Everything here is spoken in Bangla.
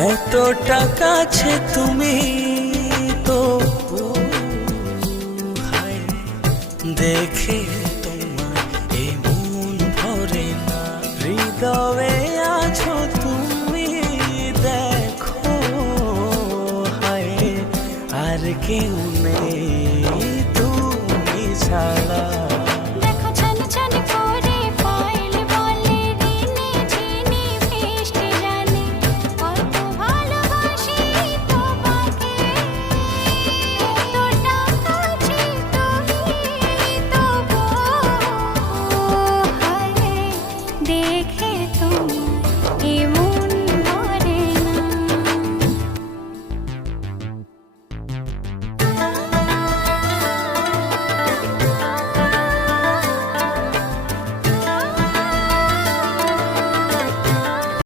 এতটা কাছে তুমি তো হায়, দেখে তোমার এই মন ভরে না। হৃদয়ে আছো তুমি, দেখো হায়, আর কেউ নেই তুমি ছাড়া।